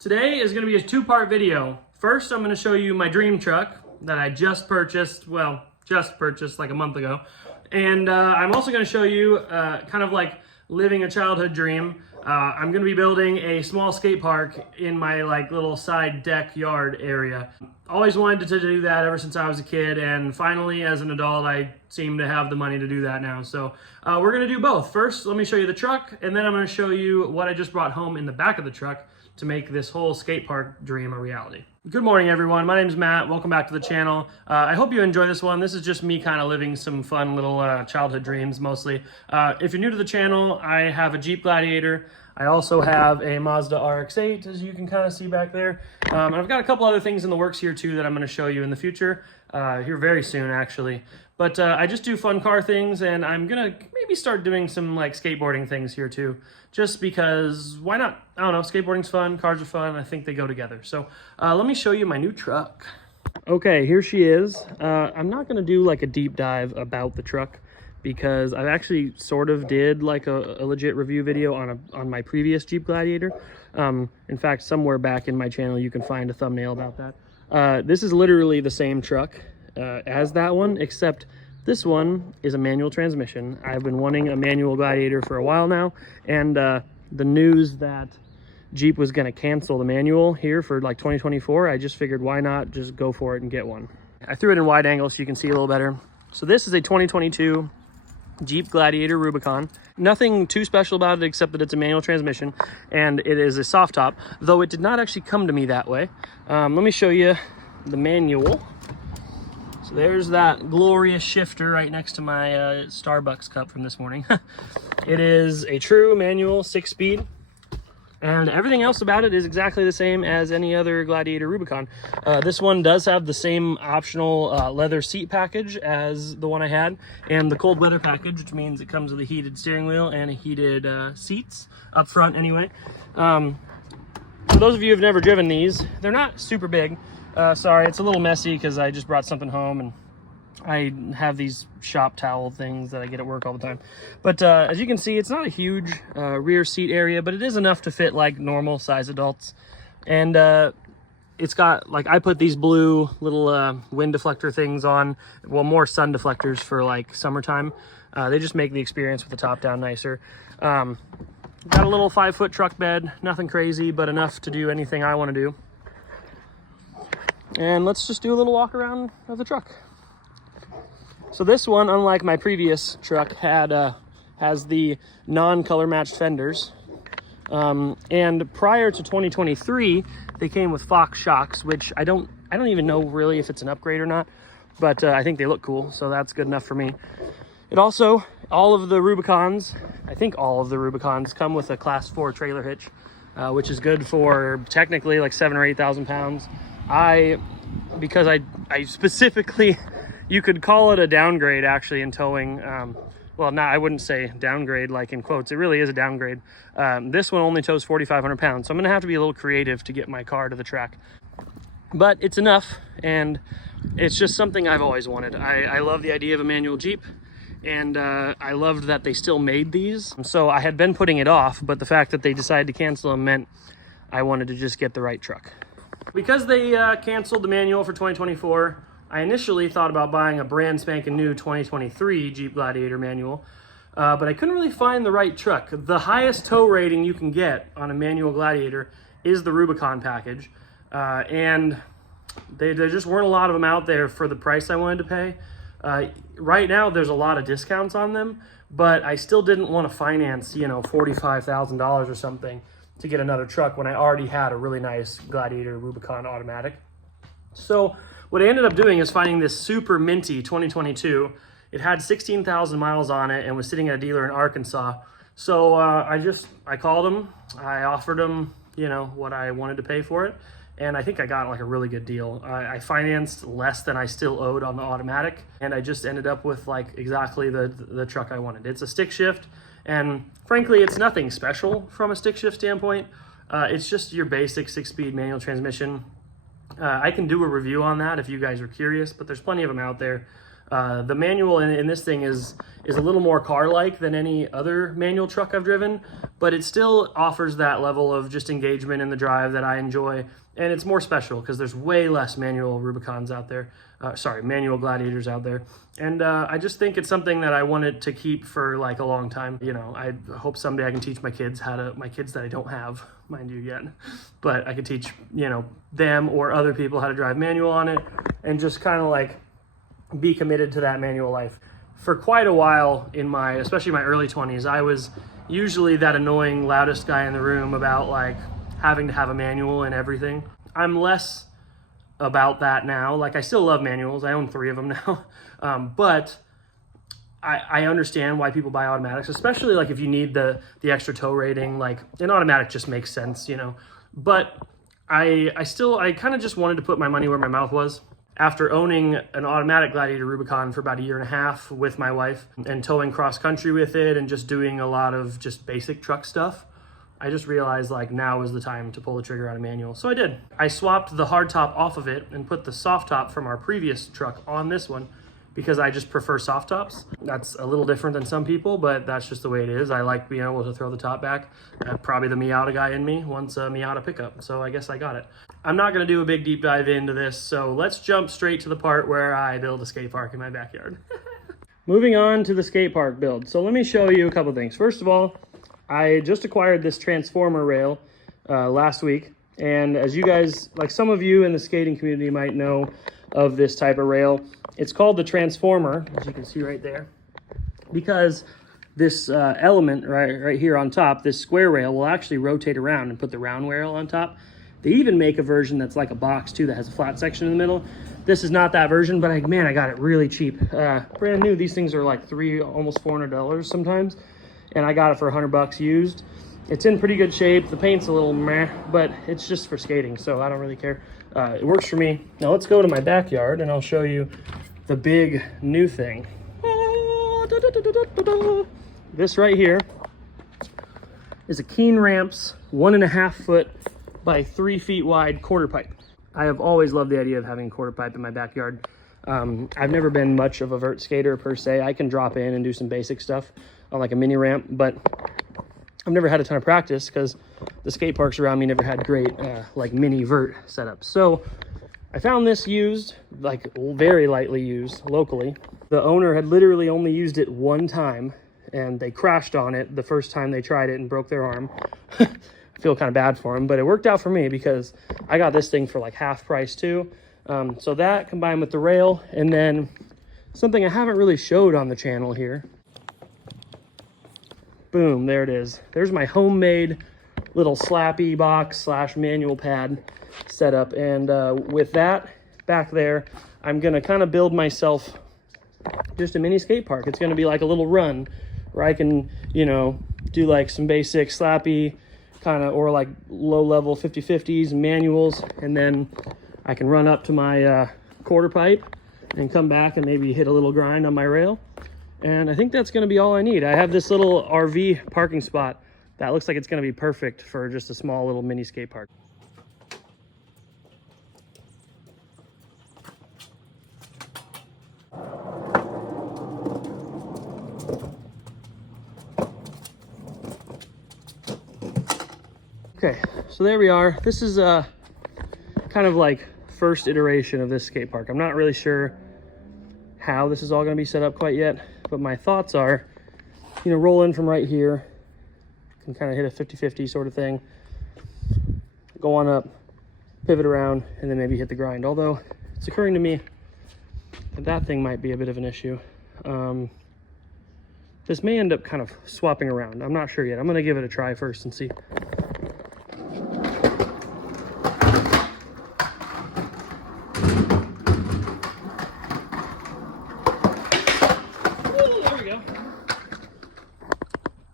Today is going to be a two-part video. First, I'm going to show you my dream truck that I just purchased, like a month ago. And I'm also going to show you kind of like living a childhood dream. I'm going to be building a small skate park in my like little side deck yard area. Always wanted to do that ever since I was a kid, and finally as an adult I seem to have the money to do that now. So we're going to do both. First, let me show you the truck, and then I'm going to show you what I just brought home in the back of the truck to make this whole skate park dream a reality. Good morning, everyone. My name is Matt. Welcome back to the channel. I hope you enjoy this one. This is just me kind of living some fun little childhood dreams mostly. If you're new to the channel, I have a Jeep Gladiator. I also have a Mazda RX-8, as you can kind of see back there. And I've got a couple other things in the works here too that I'm going to show you in the future, here very soon actually. But I just do fun car things, and I'm going to maybe start doing some like skateboarding things here too. Just because, why not? I don't know, skateboarding's fun, cars are fun, I think they go together. So let me show you my new truck. Okay, here she is. I'm not going to do like a deep dive about the truck, because I've actually sort of did like a legit review video on my previous Jeep Gladiator. In fact, somewhere back in my channel you can find a thumbnail about that. This is literally the same truck as that one, except this one is a manual transmission. I've been wanting a manual Gladiator for a while now, and the news that Jeep was going to cancel the manual here for like 2024, I just figured why not just go for it and get one. I threw it in wide angle so you can see a little better. So this is a 2022 Jeep Gladiator Rubicon. Nothing too special about it except that it's a manual transmission and it is a soft top, though it did not actually come to me that way. Let me show you the manual. So there's that glorious shifter right next to my Starbucks cup from this morning. It is a true manual 6-speed. And everything else about it is exactly the same as any other Gladiator Rubicon. This one does have the same optional leather seat package as the one I had, and the cold weather package, which means it comes with a heated steering wheel and a heated seats up front anyway. For those of you who've never driven these, they're not super big. Sorry, it's a little messy because I just brought something home and I have these shop towel things that I get at work all the time. But as you can see, it's not a huge rear seat area, but it is enough to fit like normal size adults. And it's got, like, I put these blue little wind deflector things on, well, more sun deflectors for like summertime. They just make the experience with the top down nicer. Got a little 5-foot truck bed, nothing crazy, but enough to do anything I want to do. And let's just do a little walk around of the truck. So this one, unlike my previous truck, has the non-color matched fenders. And prior to 2023, they came with Fox shocks, which I don't even know really if it's an upgrade or not, but I think they look cool, so that's good enough for me. It also, all of the Rubicons, I think all of the Rubicons come with a Class 4 trailer hitch, which is good for technically like 7,000 or 8,000 pounds. Because I specifically, you could call it a downgrade actually in towing. Well, no, I wouldn't say downgrade like in quotes. It really is a downgrade. This one only tows 4,500 pounds, so I'm gonna have to be a little creative to get my car to the track. But it's enough, and it's just something I've always wanted. I love the idea of a manual Jeep, and I loved that they still made these. So I had been putting it off, but the fact that they decided to cancel them meant I wanted to just get the right truck. Because they canceled the manual for 2024, I initially thought about buying a brand spanking new 2023 Jeep Gladiator manual, but I couldn't really find the right truck. The highest tow rating you can get on a manual Gladiator is the Rubicon package, and there just weren't a lot of them out there for the price I wanted to pay. Right now, there's a lot of discounts on them, but I still didn't want to finance, you know, $45,000 or something to get another truck when I already had a really nice Gladiator Rubicon automatic. So what I ended up doing is finding this super minty 2022. It had 16,000 miles on it and was sitting at a dealer in Arkansas. So I called them, I offered them, you know, what I wanted to pay for it, and I think I got like a really good deal. I financed less than I still owed on the automatic, and I just ended up with like exactly the truck I wanted. It's a stick shift, and frankly, it's nothing special from a stick shift standpoint. It's just your basic 6-speed manual transmission. I can do a review on that if you guys are curious, but there's plenty of them out there. The manual in this thing is a little more car-like than any other manual truck I've driven, but it still offers that level of just engagement in the drive that I enjoy, and it's more special because there's way less manual Rubicons out there. Manual Gladiators out there. And I just think it's something that I wanted to keep for like a long time. You know, I hope someday I can teach my kids my kids that I don't have, mind you, yet, but I could teach, you know, them or other people how to drive manual on it, and just kind of like be committed to that manual life. For quite a while especially my early 20s, I was usually that annoying loudest guy in the room about like having to have a manual and everything. I'm less about that now. Like, I still love manuals. I own 3 of them now. But I understand why people buy automatics, especially like if you need the extra tow rating. Like, an automatic just makes sense, you know. But I kind of just wanted to put my money where my mouth was. After owning an automatic Gladiator Rubicon for about 1.5 years with my wife and towing cross country with it and just doing a lot of just basic truck stuff, I just realized like now is the time to pull the trigger on a manual. So I did. I swapped the hard top off of it and put the soft top from our previous truck on this one because I just prefer soft tops. That's a little different than some people, but that's just the way it is. I like being able to throw the top back. Probably the Miata guy in me wants a Miata pickup, so I guess I got it. I'm not gonna do a big deep dive into this, so let's jump straight to the part where I build a skate park in my backyard. Moving on to the skate park build. So let me show you a couple things. First of all, I just acquired this transformer rail last week, and as you guys, like some of you in the skating community might know of this type of rail. It's called the transformer, as you can see right there, because this element right here on top, this square rail, will actually rotate around and put the round rail on top. They even make a version that's like a box too, that has a flat section in the middle. This is not that version, but man, I got it really cheap. Brand new. These things are like almost $400 sometimes. And I got it for $100 used. It's in pretty good shape. The paint's a little meh, but it's just for skating, so I don't really care. It works for me. Now let's go to my backyard and I'll show you the big new thing. This right here is a Keen Ramps 1.5 foot by 3 feet wide quarter pipe. I have always loved the idea of having a quarter pipe in my backyard. I've never been much of a vert skater per se. I can drop in and do some basic stuff on like a mini ramp, but I've never had a ton of practice because the skate parks around me never had great like mini vert setups. So I found this used, like very lightly used locally. The owner had literally only used it one time and they crashed on it the first time they tried it and broke their arm. I feel kind of bad for him, but it worked out for me because I got this thing for like half price too. So that combined with the rail, and then something I haven't really showed on the channel here. Boom, there it is. There's my homemade little slappy box / manual pad setup. And with that back there, I'm gonna kind of build myself just a mini skate park. It's gonna be like a little run where I can, you know, do like some basic slappy kind of, or like low level 50/50s and manuals. And then I can run up to my quarter pipe and come back and maybe hit a little grind on my rail. And I think that's going to be all I need. I have this little RV parking spot that looks like it's going to be perfect for just a small little mini skate park. Okay, so there we are. This is kind of like first iteration of this skate park. I'm not really sure how this is all going to be set up quite yet, but my thoughts are, you know, roll in from right here, can kind of hit a 50/50 sort of thing, go on up, pivot around, and then maybe hit the grind. Although it's occurring to me that that thing might be a bit of an issue. This may end up kind of swapping around. I'm not sure yet. I'm going to give it a try first and see.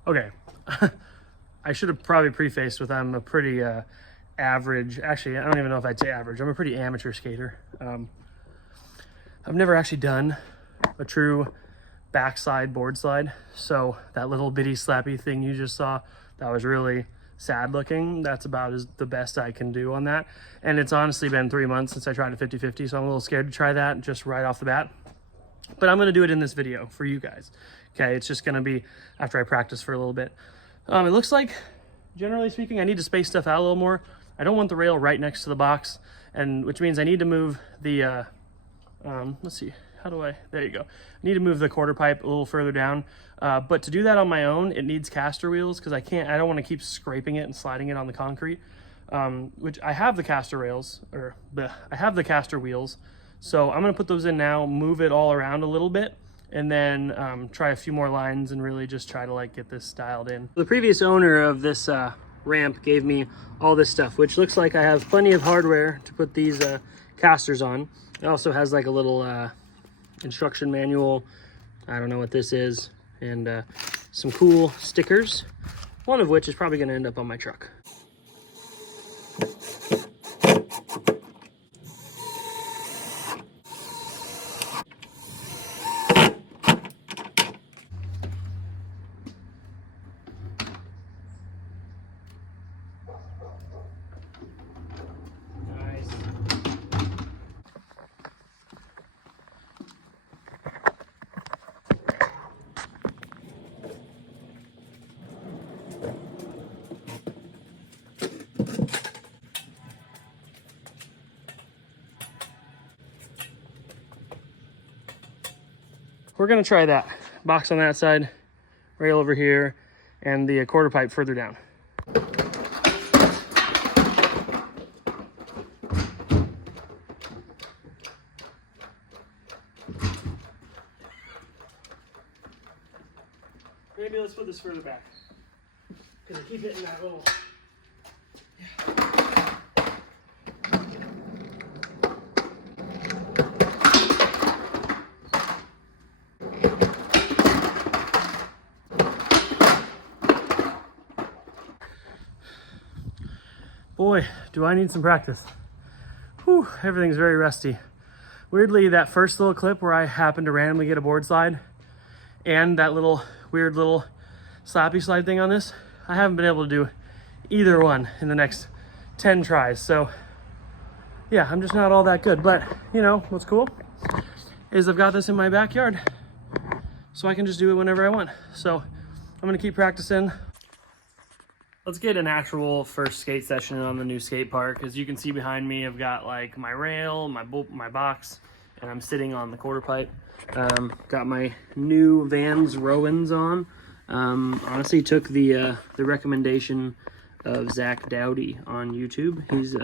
Okay, I should have probably prefaced with I'm a pretty average, actually, I don't even know if I'd say average. I'm a pretty amateur skater. I've never actually done a true backslide board slide. So that little bitty slappy thing you just saw, that was really sad looking. That's about the best I can do on that. And it's honestly been 3 months since I tried a 50/50, so I'm a little scared to try that just right off the bat. but I'm going to do it in this video for you guys. Okay, it's just going to be after I practice for a little bit. It looks like, generally speaking, I need to space stuff out a little more. I don't want the rail right next to the box, and which means I need to move the, let's see, how do I, there you go. I need to move the quarter pipe a little further down, but to do that on my own, it needs caster wheels because I don't want to keep scraping it and sliding it on the concrete, which I have the caster rails, or I have the caster wheels. So I'm gonna put those in now, move it all around a little bit, and then try a few more lines and really just try to like get this dialed in. The previous owner of this ramp gave me all this stuff, which looks like I have plenty of hardware to put these casters on. It also has like a little instruction manual. I don't know what this is, and some cool stickers, one of which is probably gonna end up on my truck. We're gonna try that. Box on that side, rail over here, and the quarter pipe further down. Maybe let's put this further back, because I keep hitting that little... Boy, do I need some practice. Whew, everything's very rusty. Weirdly, that first little clip where I happened to randomly get a board slide and that little weird little slappy slide thing on this, I haven't been able to do either one in the next 10 tries. So yeah, I'm just not all that good. But you know, what's cool is I've got this in my backyard, so I can just do it whenever I want. So I'm gonna keep practicing. Let's get an actual first skate session on the new skate park. As you can see behind me, I've got like my rail, my box, and I'm sitting on the quarter pipe. Got my new Vans Rowans on. Honestly, took the recommendation of Zach Dowdy on YouTube. He's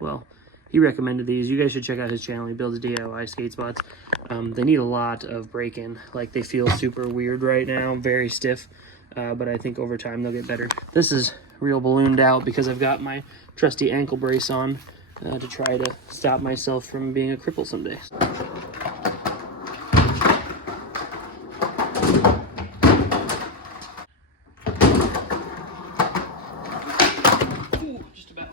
well, he recommended these. You guys should check out his channel. He builds DIY skate spots. They need a lot of break-in. Like, they feel super weird right now, very stiff. But I think over time they'll get better. This is real ballooned out because I've got my trusty ankle brace on to try to stop myself from being a cripple someday. Ooh, just about.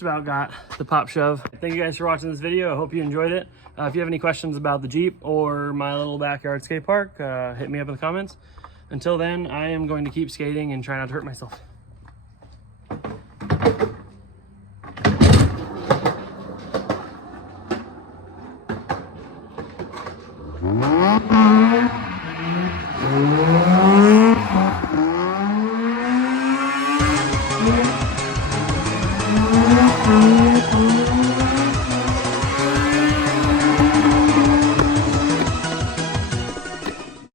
about got the pop shove. Thank you guys for watching this video. I hope you enjoyed it. If you have any questions about the Jeep or my little backyard skate park, hit me up in the comments. Until then, I am going to keep skating and try not to hurt myself.